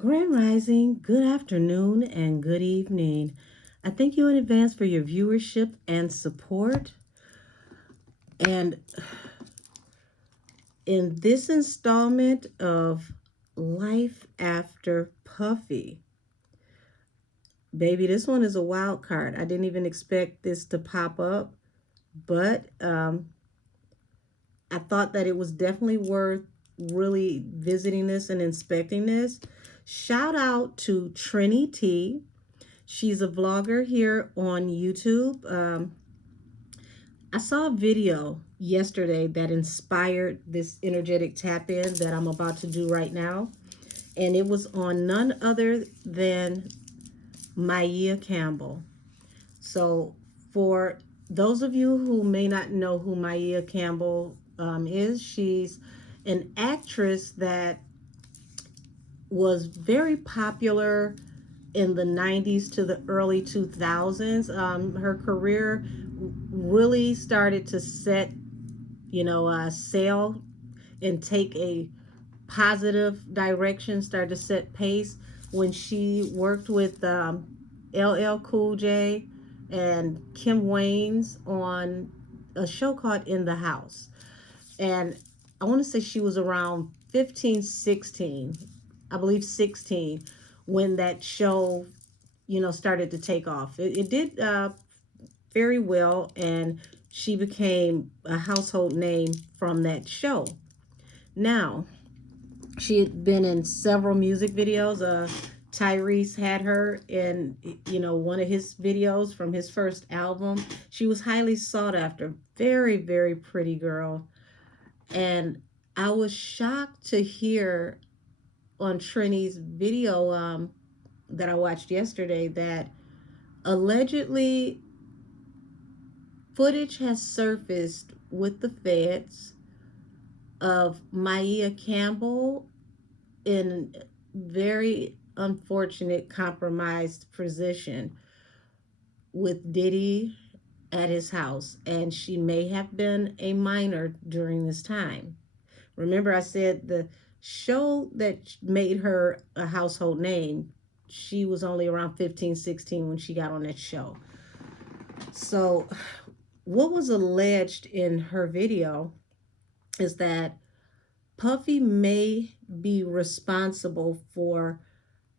Grand Rising, good afternoon, and good evening. I thank you in advance for your viewership and support. And in this installment of Life After Puffy, baby, this one is a wild card. I didn't even expect this to pop up, but I thought that it was definitely worth really visiting this and inspecting this. Shout out to Trini T. She's a vlogger here on YouTube. I saw a video yesterday that inspired this energetic tap in that I'm about to do right now. And it was on none other than Maia Campbell. So, for those of you who may not know who Maia Campbell is, she's an actress that was very popular in the 90s to the early 2000s. Her career really started to set, sail and take a positive direction, started to set pace when she worked with LL Cool J and Kim Waynes on a show called In the House. And I want to say she was around 15, 16, I believe 16, when that show, started to take off. It did very well, and she became a household name from that show. Now, she had been in several music videos. Tyrese had her in, one of his videos from his first album. She was highly sought after, very, very pretty girl. And I was shocked to hear on Trini's video that I watched yesterday that allegedly footage has surfaced with the feds of Maia Campbell in very unfortunate compromised position with Diddy at his house, and she may have been a minor during this time. Remember, I said the show that made her a household name, she was only around 15, 16 when she got on that show. So, what was alleged in her video is that Puffy may be responsible for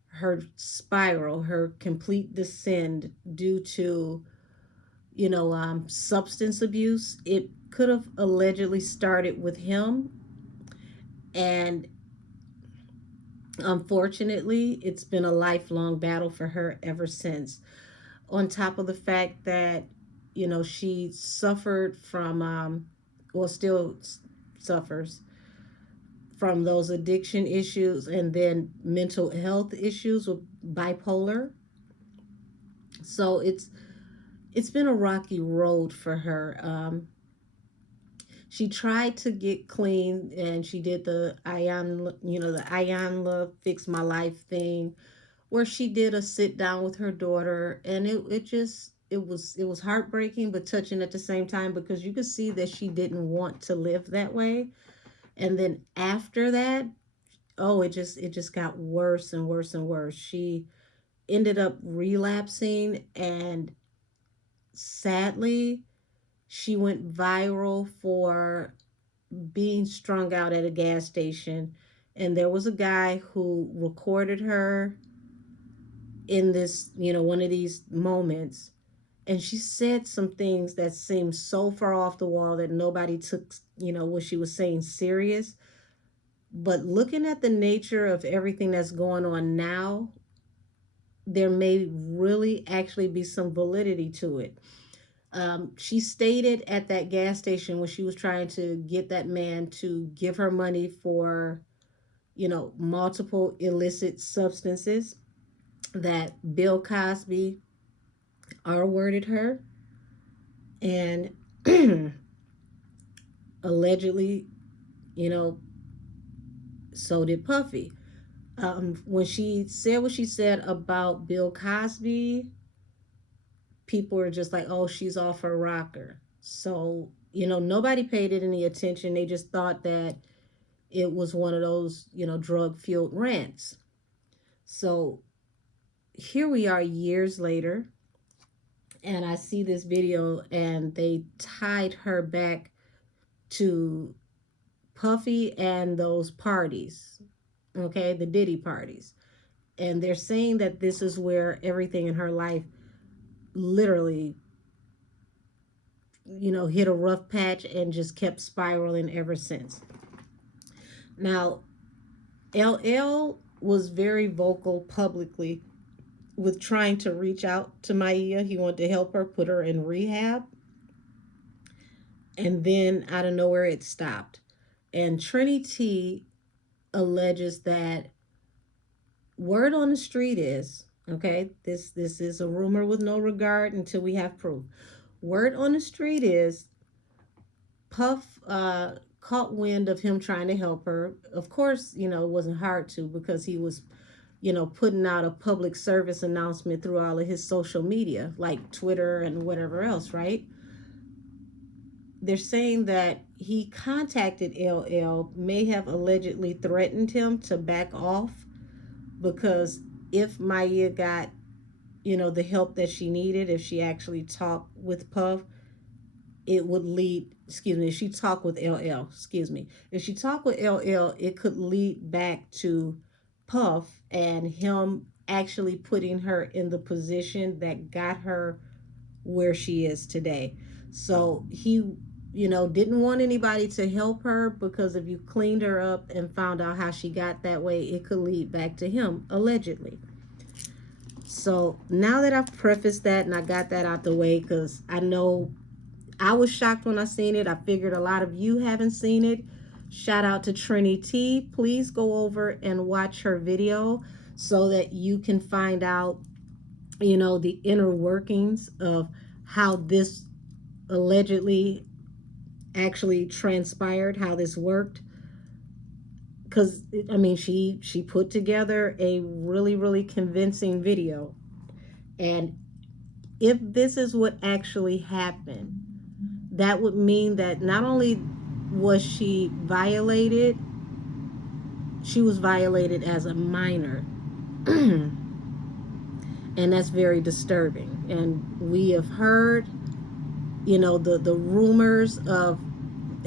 her spiral, her complete descent due to, substance abuse. It could have allegedly started with him, and unfortunately, it's been a lifelong battle for her ever since. On top of the fact that, she suffered from, or still suffers from those addiction issues and then mental health issues with bipolar. So it's been a rocky road for her. She tried to get clean and she did the Ayanla Fix My Life thing where she did a sit down with her daughter, and it was heartbreaking but touching at the same time because you could see that she didn't want to live that way. And then after that, oh, it just got worse and worse and worse. She ended up relapsing, and sadly she went viral for being strung out at a gas station, and there was a guy who recorded her in this, one of these moments, and she said some things that seemed so far off the wall that nobody took, what she was saying serious. But looking at the nature of everything that's going on now, there may really actually be some validity to it. She stated at that gas station when she was trying to get that man to give her money for, multiple illicit substances, that Bill Cosby R worded her, and allegedly, you know, so did Puffy. When she said what she said about Bill Cosby, people were just like, oh, she's off her rocker. So, nobody paid it any attention. They just thought that it was one of those, drug fueled rants. So here we are years later, and I see this video, and they tied her back to Puffy and those parties, okay, the Diddy parties. And they're saying that this is where everything in her life literally, hit a rough patch and just kept spiraling ever since. Now, LL was very vocal publicly with trying to reach out to Maia. He wanted to help her, put her in rehab. And then out of nowhere, it stopped. And Trinity T alleges that word on the street is, okay, this is a rumor with no regard until we have proof. Word on the street is Puff caught wind of him trying to help her. Of course, it wasn't hard to, because he was, putting out a public service announcement through all of his social media, like Twitter and whatever else, right? They're saying that he contacted LL, may have allegedly threatened him to back off, because if Maia got, the help that she needed, if she actually talked with Puff, it would lead, if she talked with LL, if she talked with LL, it could lead back to Puff and him actually putting her in the position that got her where she is today. So he, didn't want anybody to help her, because if you cleaned her up and found out how she got that way, it could lead back to him, allegedly. So now that I've prefaced that and I got that out the way, because I know I was shocked when I seen it. I figured a lot of you haven't seen it. Shout out to Trinity T. Please go over and watch her video so that you can find out, the inner workings of how this allegedly actually transpired, how this worked. Because, I mean, she put together a really, really convincing video. And if this is what actually happened, that would mean that not only was she violated, she was violated as a minor. And that's very disturbing. And we have heard, the rumors of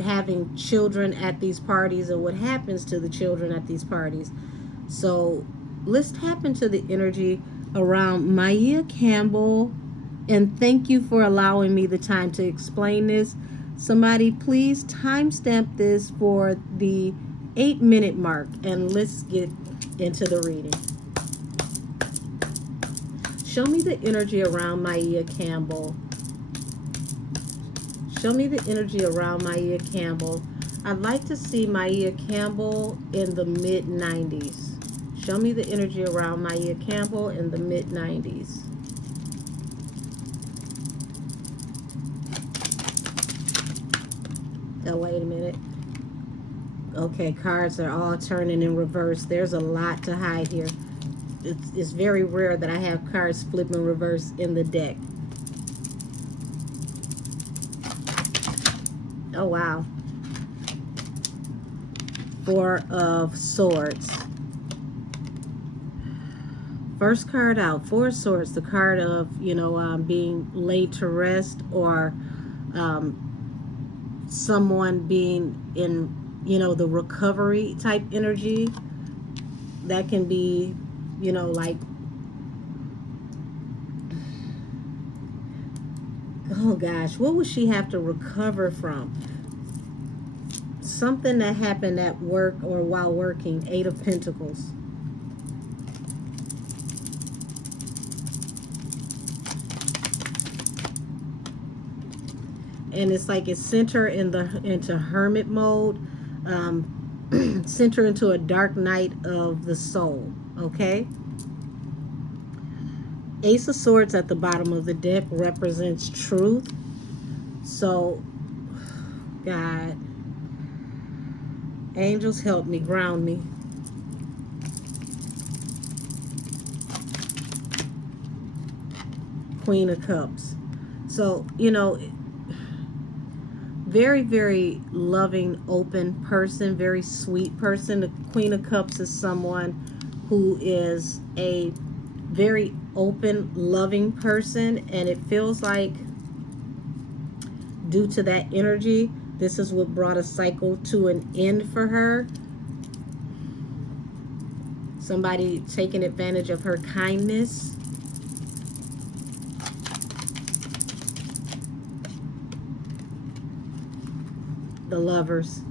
having children at these parties and what happens to the children at these parties. So let's tap into the energy around Maia Campbell. And thank you for allowing me the time to explain this. Somebody please timestamp this for the 8-minute mark, and let's get into the reading. Show me the energy around Maia Campbell. Show me the energy around Maia Campbell. I'd like to see Maia Campbell in the mid-90s. Show me the energy around Maia Campbell in the mid-90s. Oh, wait a minute. Okay, cards are all turning in reverse. There's a lot to hide here. It's very rare that I have cards flip in reverse in the deck. Oh, wow. 4 of Swords. First card out, 4 of Swords, the card of, being laid to rest, or someone being in, the recovery type energy. That can be, like, oh gosh, what would she have to recover from? Something that happened at work or while working. 8 of Pentacles. And it's like it's sent her into hermit mode, sent her into a dark night of the soul. Okay. Ace of Swords at the bottom of the deck represents truth. So, God, angels help me, ground me. Queen of Cups. So, very, very loving, open person, very sweet person. The Queen of Cups is someone who is a very open, loving person, and it feels like due to that energy, this is what brought a cycle to an end for her. Somebody taking advantage of her kindness. The Lovers.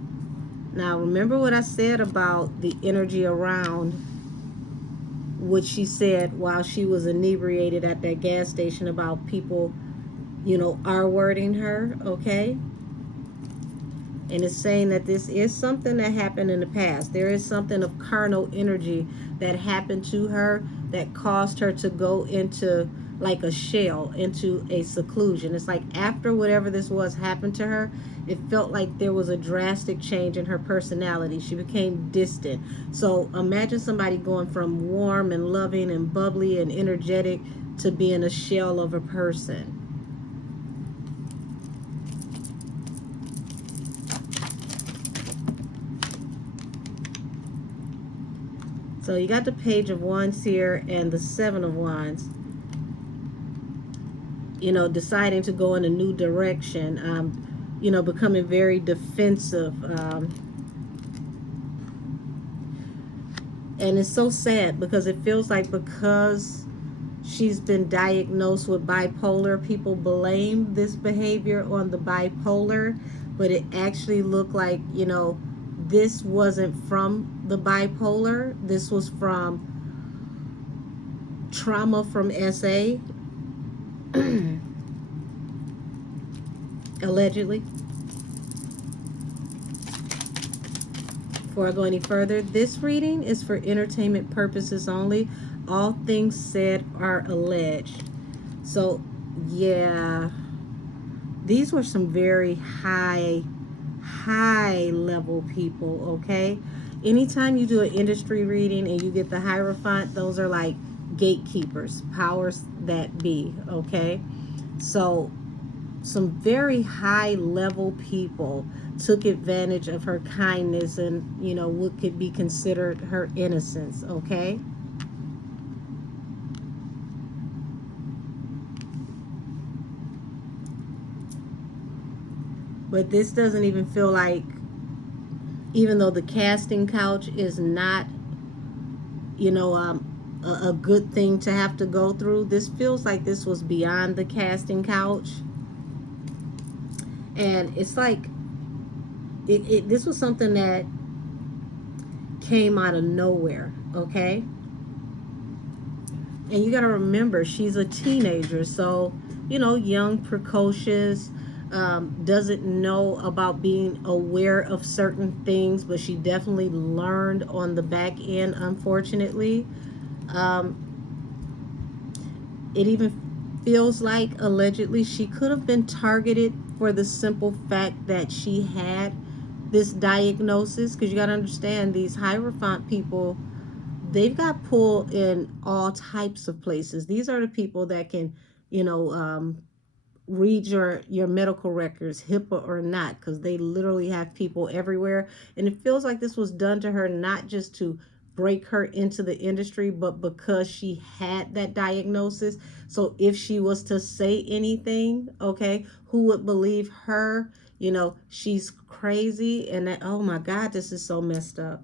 Now, remember what I said about the energy around what she said while she was inebriated at that gas station about people, R-wording her, okay? And it's saying that this is something that happened in the past. There is something of carnal energy that happened to her that caused her to go into like a shell, into a seclusion. It's like after whatever this was happened to her, it felt like there was a drastic change in her personality. She became distant. So imagine somebody going from warm and loving and bubbly and energetic to being a shell of a person. So you got the Page of Wands here and the Seven of Wands. Deciding to go in a new direction. Becoming very defensive. And it's so sad because it feels like because she's been diagnosed with bipolar, people blame this behavior on the bipolar, but it actually looked like, this wasn't from the bipolar. This was from trauma from SA, allegedly. Before I go any further, this reading is for entertainment purposes only. All things said are alleged. So, yeah, these were some very high level people, okay? Anytime you do an industry reading and you get the Hierophant, those are like gatekeepers, powers that be, okay? So some very high level people took advantage of her kindness and what could be considered her innocence, okay? But this doesn't even feel like, even though the casting couch is not a good thing to have to go through, this feels like this was beyond the casting couch. And it's like this was something that came out of nowhere, okay? And you got to remember, she's a teenager, so young, precocious, doesn't know about being aware of certain things, but she definitely learned on the back end, unfortunately. um, it even feels like allegedly she could have been targeted for the simple fact that she had this diagnosis, because you got to understand, these Hierophant people, they've got pull in all types of places. These are the people that can, read your medical records, HIPAA or not, because they literally have people everywhere. And it feels like this was done to her not just to break her into the industry, but because she had that diagnosis. So if she was to say anything, okay, who would believe her? She's crazy. And that, oh my God, this is so messed up.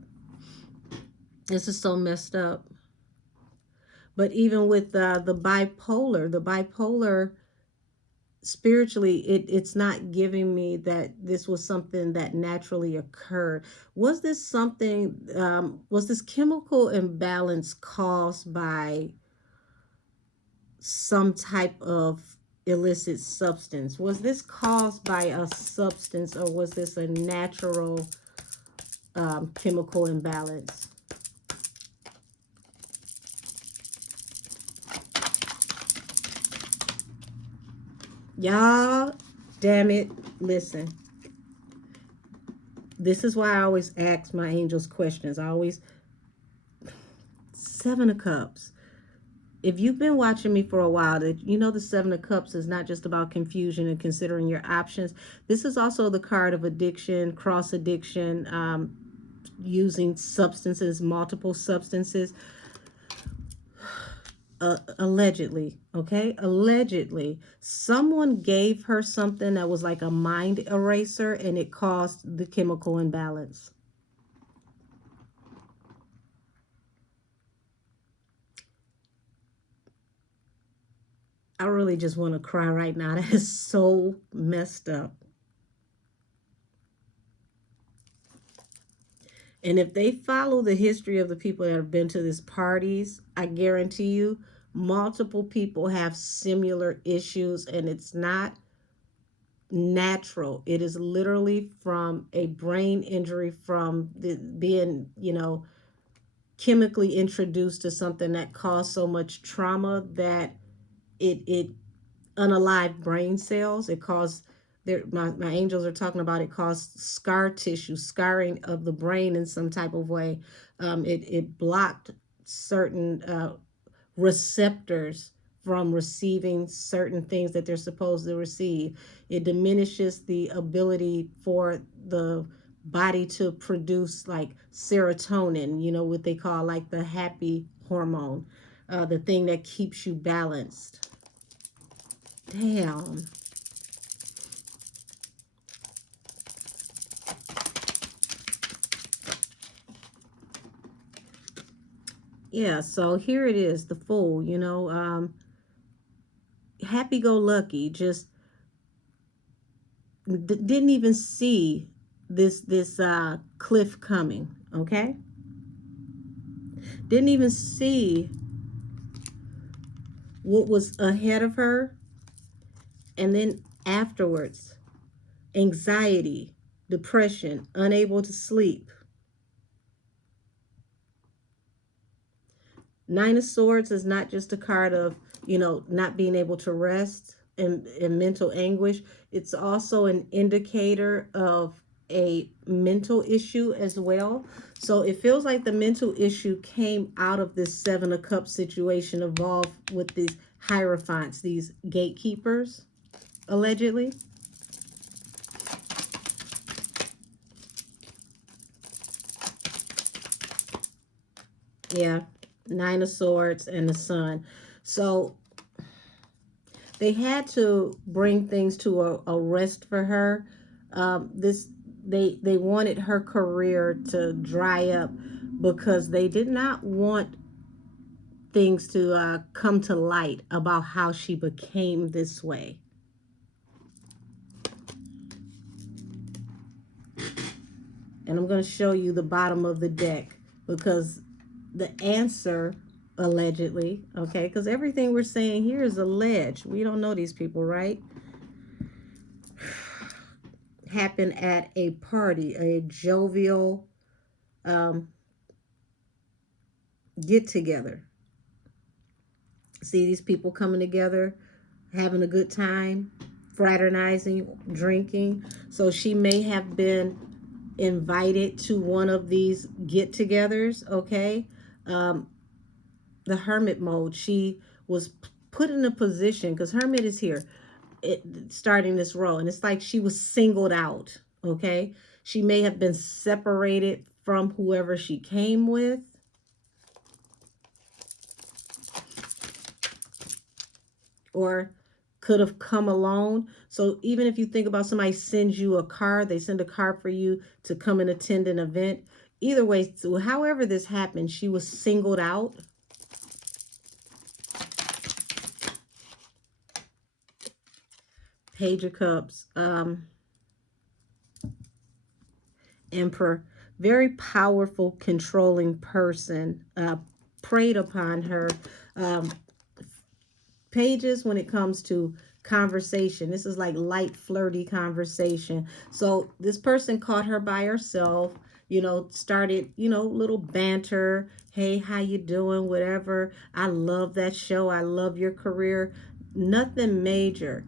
This is so messed up. But even with the bipolar, spiritually, it's not giving me that this was something that naturally occurred. Was this something, was this chemical imbalance caused by some type of illicit substance? Was this caused by a substance, or was this a natural chemical imbalance? Y'all, damn it, listen. This is why I always ask my angels questions. I always, Seven of Cups. If you've been watching me for a while, that the Seven of Cups is not just about confusion and considering your options. This is also the card of addiction, cross addiction, using substances, multiple substances, allegedly, okay? Allegedly, someone gave her something that was like a mind eraser and it caused the chemical imbalance. I really just want to cry right now. That is so messed up. And if they follow the history of the people that have been to these parties, I guarantee you, multiple people have similar issues, and it's not natural. It is literally from a brain injury from being, chemically introduced to something that caused so much trauma that it unalive brain cells. It caused my angels are talking about it caused scar tissue, scarring of the brain in some type of way. It blocked certain receptors from receiving certain things that they're supposed to receive. It diminishes the ability for the body to produce like serotonin, what they call like the happy hormone, the thing that keeps you balanced. Damn. Yeah, so here it is, the fool, happy go lucky, just didn't even see this cliff coming, okay? Didn't even see what was ahead of her, and then afterwards, anxiety, depression, unable to sleep. Nine of Swords is not just a card of, not being able to rest and mental anguish. It's also an indicator of a mental issue as well. So it feels like the mental issue came out of this Seven of Cups situation involved with these hierophants, these gatekeepers, allegedly. Yeah, Nine of Swords and the Sun. So they had to bring things to a rest for her. This they wanted her career to dry up because they did not want things to come to light about how she became this way. And I'm going to show you the bottom of the deck because the answer allegedly, okay, because everything we're saying here is alleged. We don't know these people, right? Happened at a party, a jovial get together. See these people coming together, having a good time, fraternizing, drinking. So she may have been invited to one of these get togethers, okay? Um, the hermit mode, she was put in a position because hermit is here starting this role, and it's like she was singled out, okay? She may have been separated from whoever she came with, or could have come alone. So even if you think about somebody sends you a card, they send a card for you to come and attend an event. Either way, so however this happened, she was singled out. Page of Cups, Emperor, very powerful, controlling person, preyed upon her. Um, Pages when it comes to conversation. This is like light, flirty conversation. So this person caught her by herself, started, little banter. Hey, how you doing? Whatever. I love that show. I love your career. Nothing major.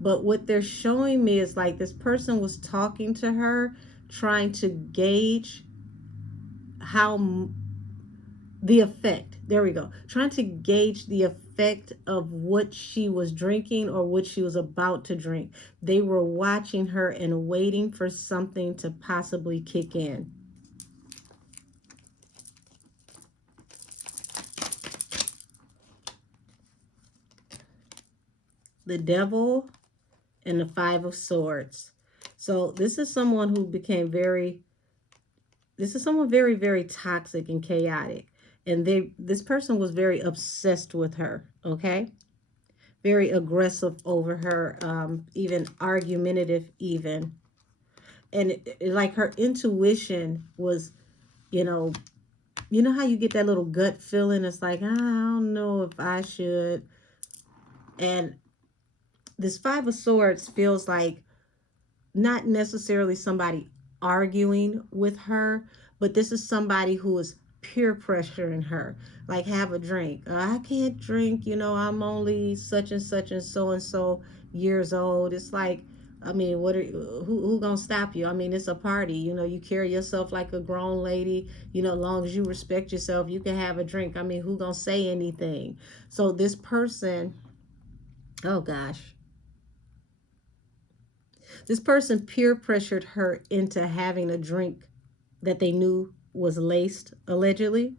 But what they're showing me is like this person was talking to her, trying to gauge how the effect, there we go, trying to gauge the effect of what she was drinking or what she was about to drink. They were watching her and waiting for something to possibly kick in. the Devil, and the Five of Swords. So this is someone who became this is someone very, very toxic and chaotic. And this person was very obsessed with her, okay? Very aggressive over her, even argumentative even. And like her intuition was, you know, you know how you get that little gut feeling? It's like, I don't know if I should. And this Five of Swords feels like not necessarily somebody arguing with her, but this is somebody who is peer pressuring her. Like, have a drink. I can't drink, I'm only such and so years old. It's like, I mean, who gonna stop you? I mean, it's a party. You carry yourself like a grown lady. As long as you respect yourself, you can have a drink. I mean, who gonna say anything? So this person, oh gosh, this person peer pressured her into having a drink that they knew was laced, allegedly.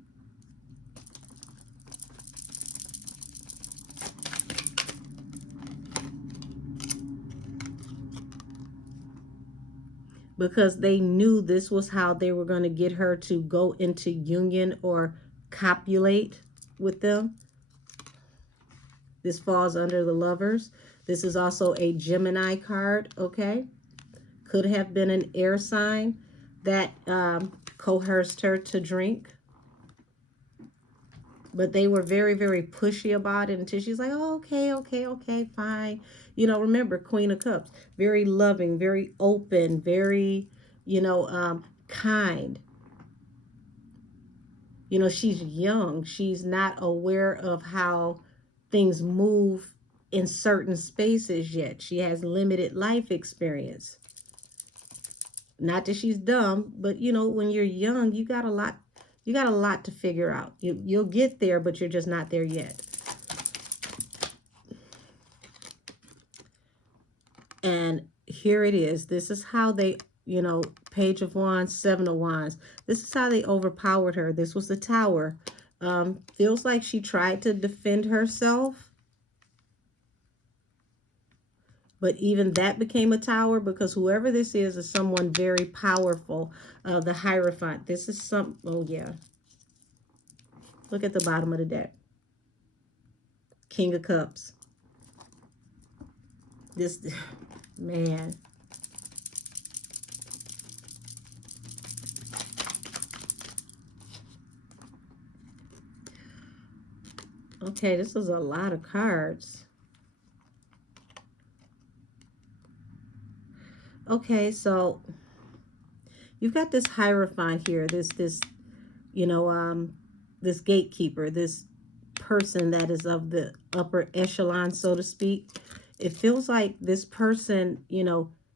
Because they knew this was how they were going to get her to go into union or copulate with them. This falls under the Lovers. This is also a Gemini card, okay? Could have been an air sign that coerced her to drink. But they were very, very pushy about it until she's like, oh, okay, fine. Remember, Queen of Cups, very loving, very open, very, kind. She's young. She's not aware of how things move in certain spaces yet. She has limited life experience. Not that she's dumb, but when you're young, you got a lot to figure out. You'll get there, but you're just not there yet. And here it is. This is how they, Page of Wands, Seven of Wands. This is how they overpowered her. This was the Tower. Feels like she tried to defend herself. But even that became a Tower because whoever this is someone very powerful. The Hierophant. This is oh yeah. Look at the bottom of the deck. King of Cups. This, man. Okay, this is a lot of cards. Okay, so you've got this Hierophant here, this this gatekeeper, this person that is of the upper echelon, so to speak. It feels like this person,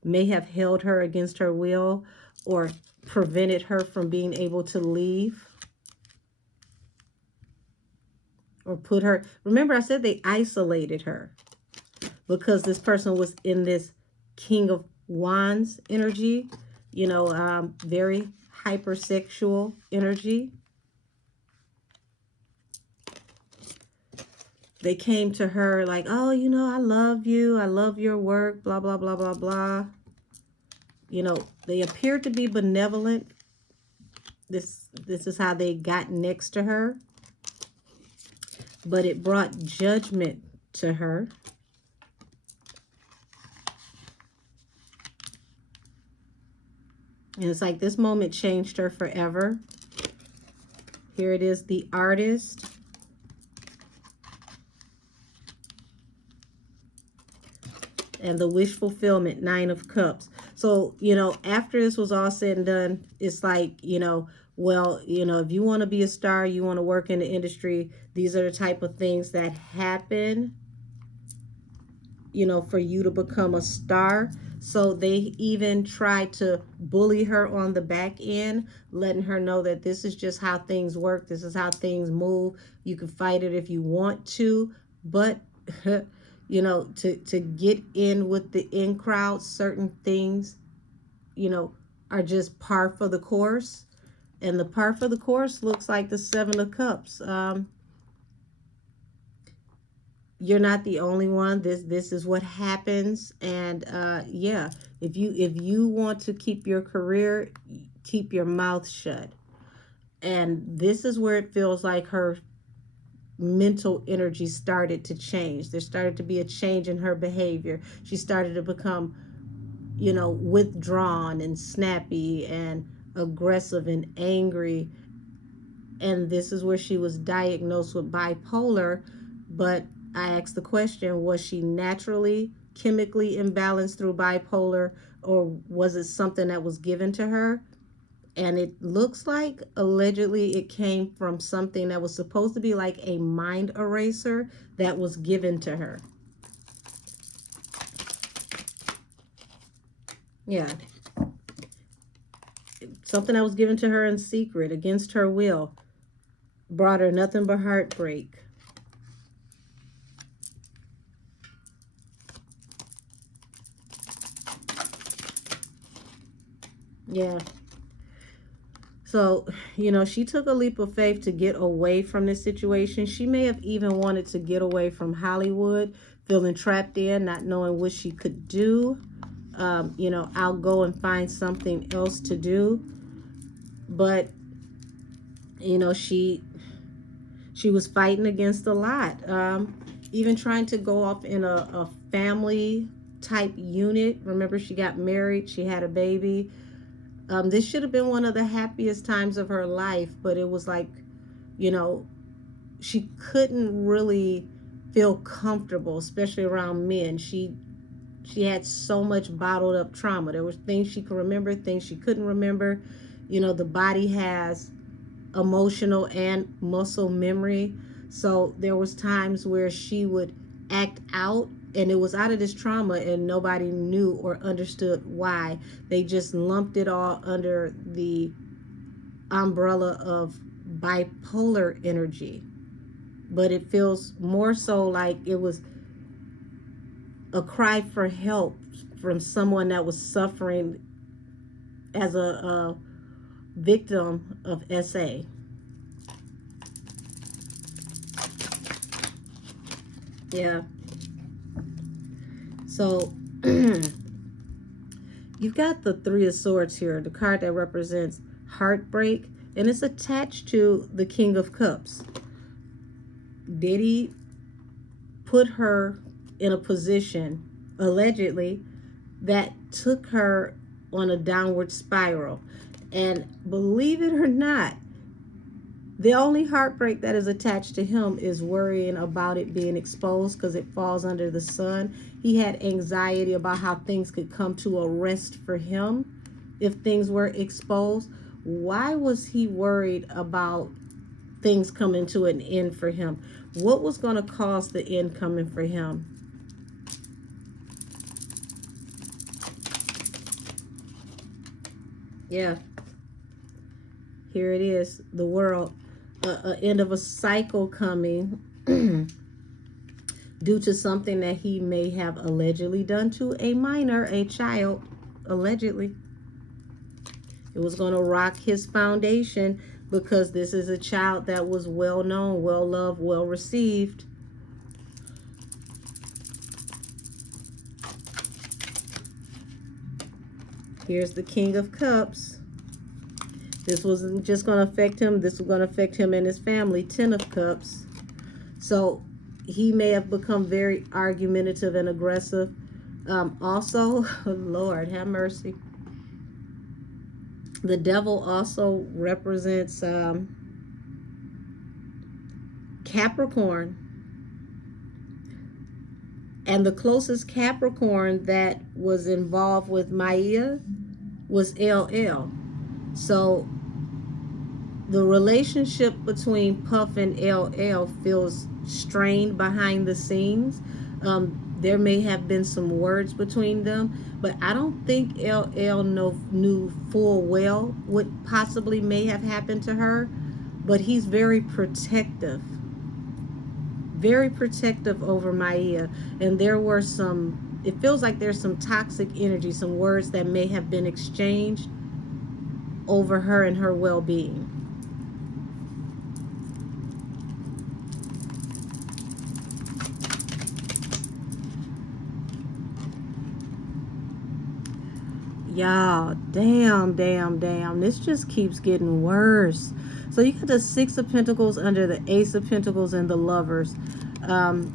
may have held her against her will or prevented her from being able to leave or put her. Remember, I said they isolated her because this person was in this King of Wands energy, very hypersexual energy. They came to her like, oh, I love you. I love your work, blah, blah, blah, blah, blah. They appeared to be benevolent. This is how they got next to her. But it brought judgment to her. And it's like this moment changed her forever. Here it is, the Artist. And the Wish Fulfillment, Nine of Cups. So, after this was all said and done, it's like, well, if you want to be a star, you want to work in the industry, these are the type of things that happen, for you to become a star. So they even tried to bully her on the back end, letting her know that this is just how things work. This is how things move. You can fight it if you want to, but to get in with the in crowd, certain things, are just par for the course. And the par for the course looks like the Seven of Cups. you're not the only one. This is what happens. And yeah, if you want to keep your career, keep your mouth shut. And this is where it feels like her mental energy started to change. There started to be a change in her behavior. She started to become, withdrawn and snappy and aggressive and angry. And this is where she was diagnosed with bipolar. But I asked the question, was she naturally chemically imbalanced through bipolar, or was it something that was given to her? And it looks like allegedly it came from something that was supposed to be like a mind eraser that was given to her. Yeah, something that was given to her in secret against her will brought her nothing but heartbreak. Yeah. So, she took a leap of faith to get away from this situation. She may have even wanted to get away from Hollywood, feeling trapped in, not knowing what she could do. I'll go and find something else to do. But, she was fighting against a lot. Even trying to go off in a family type unit. Remember, she got married, she had a baby. This should have been one of the happiest times of her life, but it was like, you know, she couldn't really feel comfortable, especially around men. She had so much bottled up trauma. There was things she could remember, things she couldn't remember. The body has emotional and muscle memory. So there was times where she would act out, and it was out of this trauma, and nobody knew or understood why. They just lumped it all under the umbrella of bipolar energy. But it feels more so like it was a cry for help from someone that was suffering as a victim of SA. Yeah. So you've got the Three of Swords here, the card that represents heartbreak, and it's attached to the King of Cups. Did he put her in a position, allegedly, that took her on a downward spiral? And believe it or not, the only heartbreak that is attached to him is worrying about it being exposed because it falls under the sun. He had anxiety about how things could come to a rest for him if things were exposed. Why was he worried about things coming to an end for him? What was going to cause the end coming for him? Yeah, here it is, the World. End of a cycle coming due to something that he may have allegedly done to a minor, a child, allegedly. It was going to rock his foundation because this is a child that was well known, well loved, well received. Here's the King of Cups. This wasn't just going to affect him. This was going to affect him and his family. Ten of Cups. So he may have become very argumentative and aggressive. Also, Lord, have mercy. The devil also represents Capricorn. And the closest Capricorn that was involved with Maia was LL. So the relationship between Puff and LL feels strained behind the scenes. There may have been some words between them, but I don't think LL knew full well what possibly may have happened to her. But he's very protective over Maia. And there were some, it feels like there's some toxic energy, some words that may have been exchanged over her and her well-being. Y'all, damn. This just keeps getting worse. So you got the Six of Pentacles under the Ace of Pentacles and the Lovers. Y'all,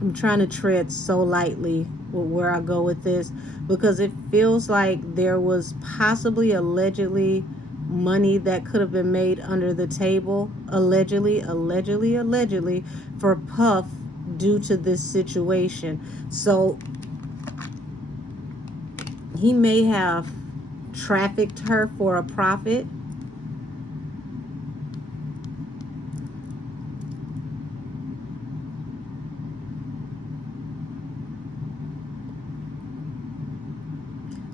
I'm trying to tread so lightly with where I go with this, because it feels like there was possibly allegedly money that could have been made under the table, allegedly, for Puff due to this situation. So he may have trafficked her for a profit.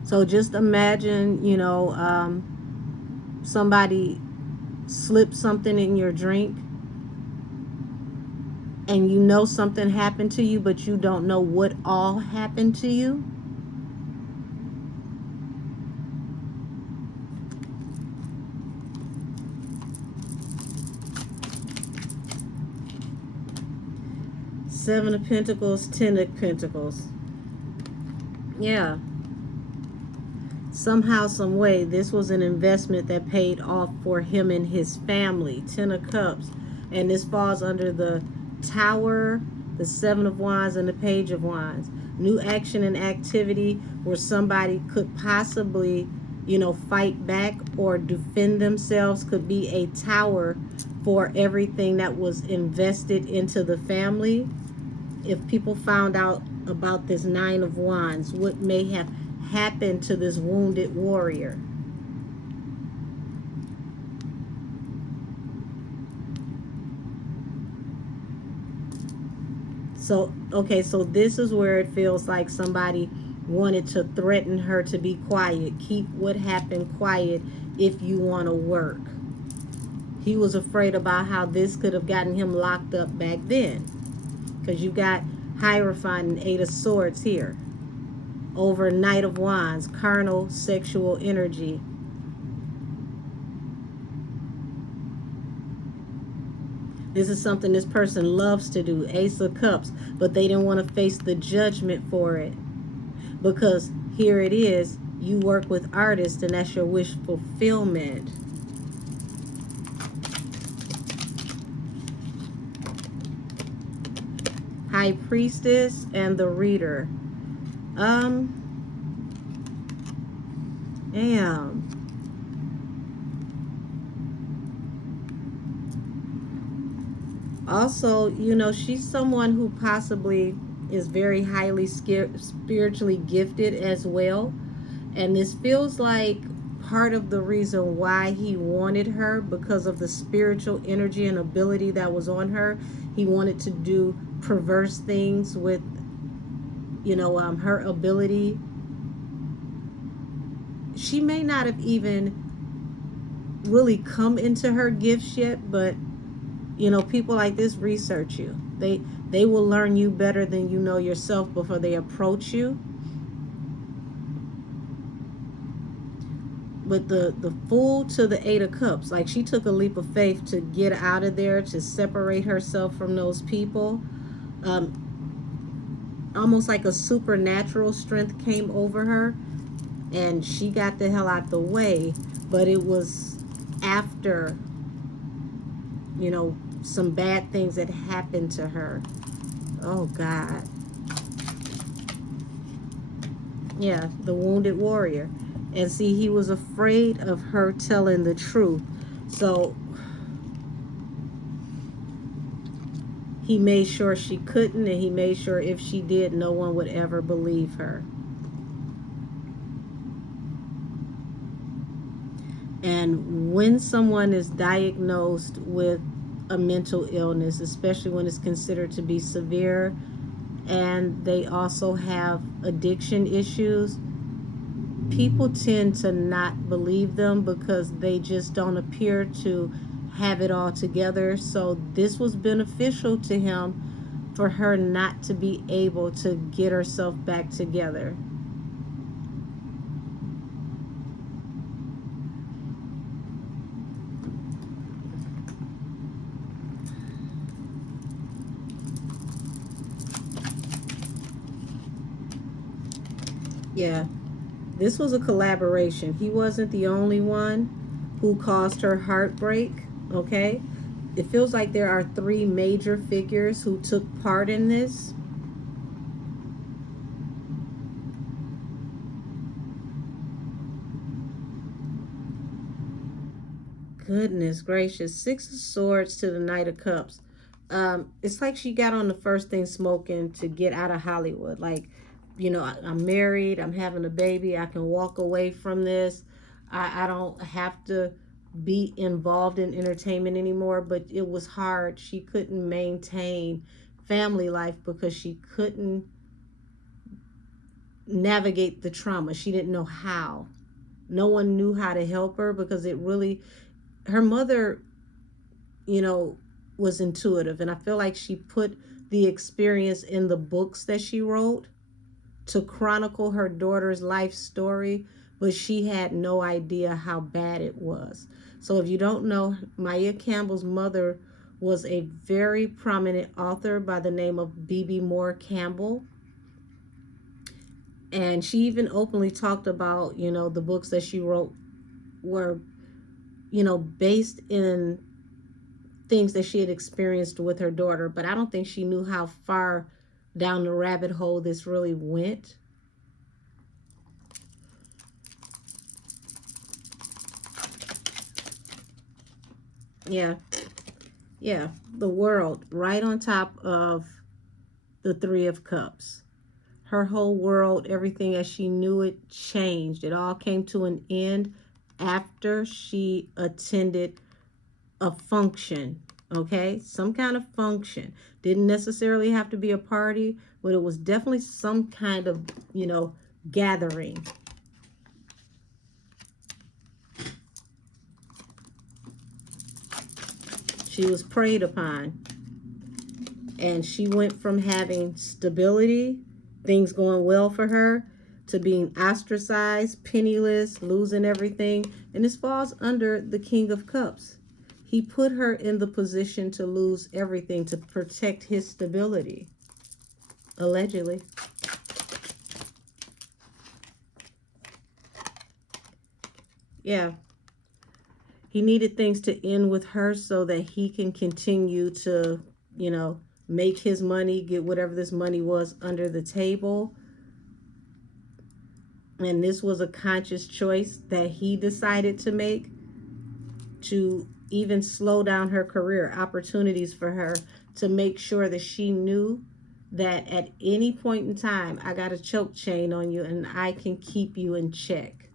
So just imagine, somebody slipped something in your drink and you know something happened to you, but you don't know what all happened to you. Seven of Pentacles, Ten of Pentacles. Yeah. Somehow, some way, this was an investment that paid off for him and his family. Ten of Cups. And this falls under the Tower, the Seven of Wands, and the Page of Wands. New action and activity where somebody could possibly, fight back or defend themselves. Could be a tower for everything that was invested into the family. If people found out about this Nine of Wands, what may have happened to this wounded warrior. So, okay, so this is where it feels like somebody wanted to threaten her to be quiet. Keep what happened quiet if you want to work. He was afraid about how this could have gotten him locked up back then. Because you got Hierophant and Eight of Swords here. Over Knight of Wands, carnal sexual energy. This is something this person loves to do. Ace of Cups. But they didn't want to face the judgment for it. Because here it is. You work with artists and that's your wish fulfillment. High Priestess and the Reader. Damn. Also, she's someone who possibly is very highly spiritually gifted as well. And this feels like part of the reason why he wanted her, because of the spiritual energy and ability that was on her. He wanted to do perverse things with, her ability. She may not have even really come into her gifts yet, but people like this research you. They will learn you better than you know yourself before they approach you. But the Fool to the Eight of Cups, like she took a leap of faith to get out of there, to separate herself from those people. Almost like a supernatural strength came over her, and she got the hell out the way. But it was after, some bad things that happened to her. Oh God. Yeah, the wounded warrior. And see, he was afraid of her telling the truth. So he made sure she couldn't, and he made sure if she did, no one would ever believe her. And when someone is diagnosed with a mental illness, especially when it's considered to be severe, and they also have addiction issues, people tend to not believe them because they just don't appear to have it all together. So this was beneficial to him, for her not to be able to get herself back together. Yeah, this was a collaboration. He wasn't the only one who caused her heartbreak, okay? It feels like there are three major figures who took part in this. Goodness gracious. Six of Swords to the Knight of Cups. It's like she got on the first thing smoking to get out of Hollywood. Like, I'm married, I'm having a baby, I can walk away from this. I don't have to be involved in entertainment anymore. But it was hard. She couldn't maintain family life because she couldn't navigate the trauma. She didn't know how. No one knew how to help her because it really, her mother, you know, was intuitive. And I feel like she put the experience in the books that she wrote to chronicle her daughter's life story, but she had no idea how bad it was. So if you don't know, Maia Campbell's mother was a very prominent author by the name of B.B. Moore Campbell. And she even openly talked about, the books that she wrote were, based in things that she had experienced with her daughter. But I don't think she knew how far down the rabbit hole this really went. Yeah, yeah, the World right on top of the Three of Cups. Her whole world, everything as she knew it, changed. It all came to an end after she attended a function, okay? Some kind of function. Didn't necessarily have to be a party, but it was definitely some kind of, gathering. She was preyed upon. And she went from having stability, things going well for her, to being ostracized, penniless, losing everything. And this falls under the King of Cups. He put her in the position to lose everything to protect his stability, allegedly. Yeah. He needed things to end with her so that he can continue to, make his money, get whatever this money was under the table. And this was a conscious choice that he decided to make, to even slow down her career, opportunities for her, to make sure that she knew that at any point in time, I got a choke chain on you and I can keep you in check.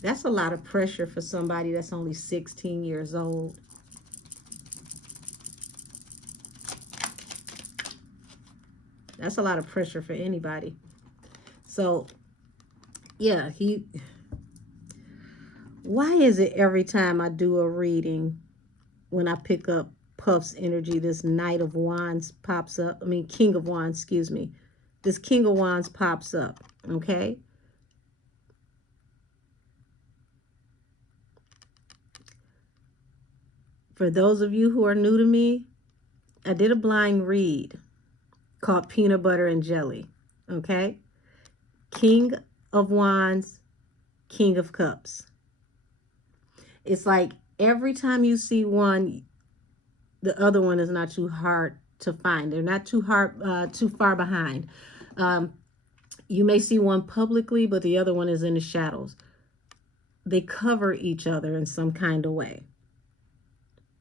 That's a lot of pressure for somebody that's only 16 years old. That's a lot of pressure for anybody. So, yeah, why is it every time I do a reading, when I pick up Puff's energy, this Knight of Wands pops up? I mean, King of Wands, excuse me. This King of Wands pops up, okay? For those of you who are new to me, I did a blind read called Peanut Butter and Jelly, okay? King of Wands, King of Cups. It's like every time you see one, the other one is not too hard to find. They're not too far behind. You may see one publicly, but the other one is in the shadows. They cover each other in some kind of way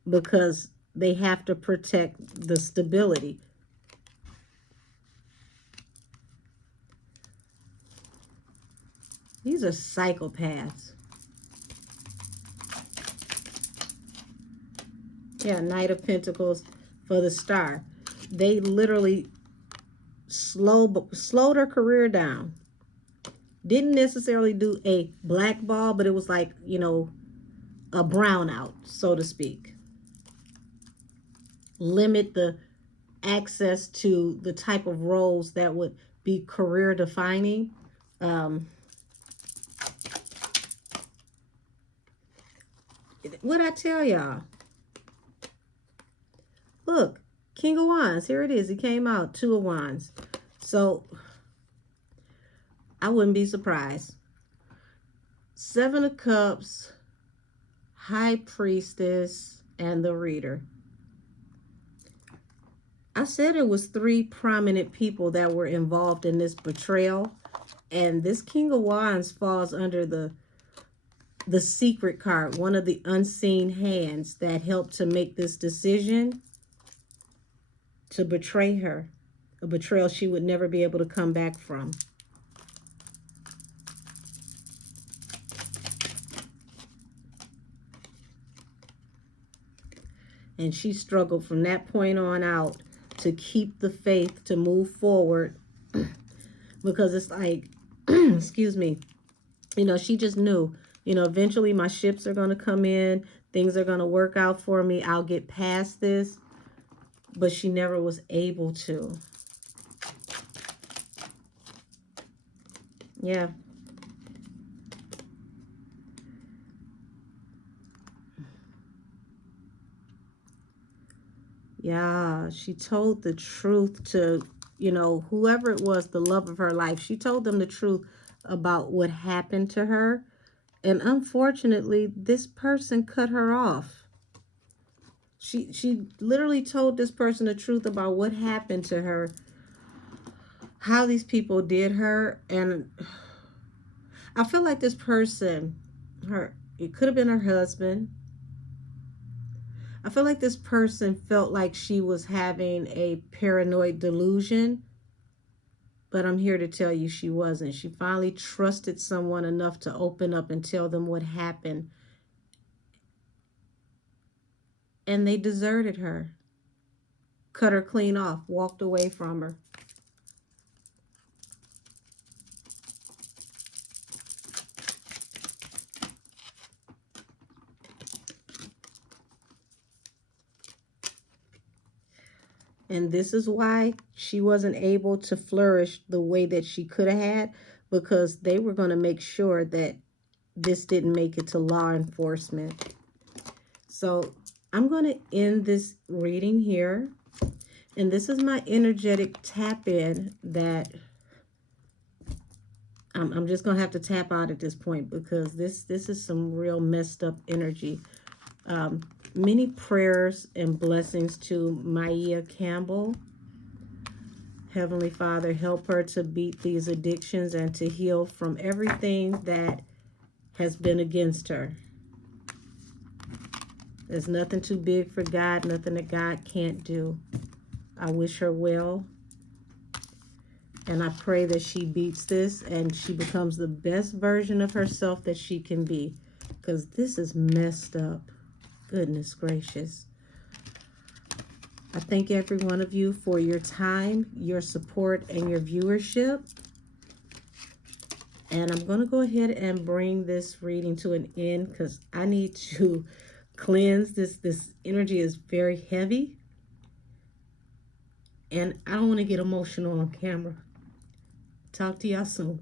because they have to protect the stability. These are psychopaths. Yeah, Knight of Pentacles for the Star. They literally slowed her career down. Didn't necessarily do a blackball, but it was like, a brownout, so to speak. Limit the access to the type of roles that would be career defining. What I tell y'all? Look, King of Wands. Here it is. He came out. Two of Wands. So I wouldn't be surprised. Seven of Cups, High Priestess, and the Reader. I said it was three prominent people that were involved in this betrayal. And this King of Wands falls under the secret card, one of the unseen hands that helped to make this decision to betray her. A betrayal she would never be able to come back from. And she struggled from that point on out to keep the faith, to move forward. Because it's like, excuse me, you know, she just knew, you know, eventually my ships are going to come in. Things are going to work out for me. I'll get past this. But she never was able to. Yeah. Yeah, she told the truth to, you know, whoever it was, the love of her life. She told them the truth about what happened to her. And unfortunately, this person cut her off. She literally told this person the truth about what happened to her, how these people did her. And I feel like this person, it could have been her husband. I feel like this person felt like she was having a paranoid delusion, but I'm here to tell you she wasn't. She finally trusted someone enough to open up and tell them what happened. And they deserted her, cut her clean off, walked away from her. And this is why she wasn't able to flourish the way that she could have had, because they were going to make sure that this didn't make it to law enforcement. So I'm going to end this reading here. And this is my energetic tap in that I'm just going to have to tap out at this point, because this is some real messed up energy. Many prayers and blessings to Maia Campbell. Heavenly Father, help her to beat these addictions and to heal from everything that has been against her. There's nothing too big for God, nothing that God can't do. I wish her well. And I pray that she beats this and she becomes the best version of herself that she can be. Because this is messed up. Goodness gracious. I thank every one of you for your time, your support, and your viewership. And I'm going to go ahead and bring this reading to an end, because I need to cleanse this. This energy is very heavy. And I don't want to get emotional on camera. Talk to y'all soon.